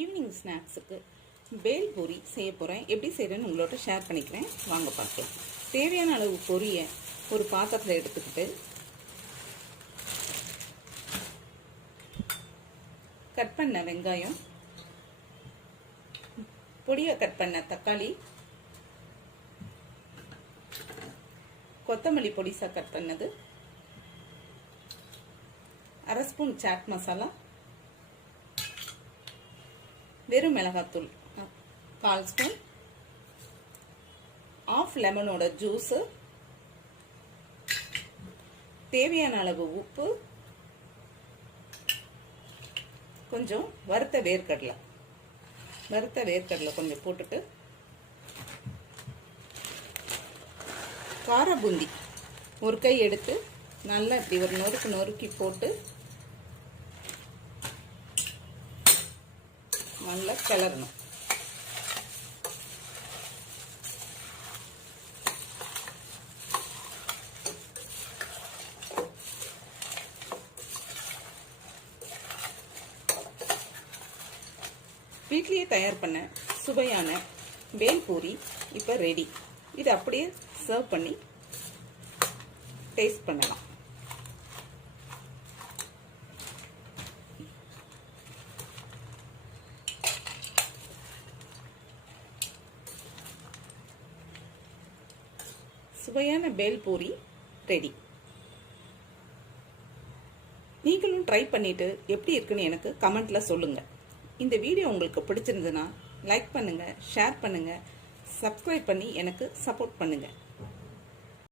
Evening ஸ்நாக்ஸுக்கு பேல் பூரி செய்ய போகிறேன். எப்படி செய்கிறேன்னு உங்களோட ஷேர் பண்ணிக்கிறேன். வாங்க பார்க்கலாம். தேவையான அளவு பொரியை ஒரு பாத்திரத்தில் எடுத்துக்கிட்டு கட் பண்ண வெங்காயம், பொடியாக கட் பண்ண தக்காளி, கொத்தமல்லி பொடிசாக கட் பண்ணது, அரை ஸ்பூன் சாட் மசாலா, வெறும் மிளகாத்தூள் 1/4 ஸ்பூன், ஆஃப் லெமனோட ஜூஸு, தேவையான அளவு உப்பு, கொஞ்சம் வறுத்த வேர்க்கடலை கொஞ்சம் போட்டுட்டு, கார பூந்தி ஒரு கை எடுத்து நல்லா இப்படி ஒரு நொறுக்கி போட்டு நல்லா கிளறணும். வீட்லேயே தயார் பண்ண சுவையான பேல் பூரி இப்போ ரெடி. இது அப்படியே சர்வ் பண்ணி டேஸ்ட் பண்ணலாம். சுவையான பேல் பூரி ரெடி. நீங்களும் ட்ரை பண்ணிட்டு எப்படி இருக்குன்னு எனக்கு கமெண்ட்ல சொல்லுங்க. இந்த வீடியோ உங்களுக்கு பிடிச்சிருந்ததுன்னா லைக் பண்ணுங்க, ஷேர் பண்ணுங்க, சப்ஸ்கிரைப் பண்ணி எனக்கு சப்போர்ட் பண்ணுங்க.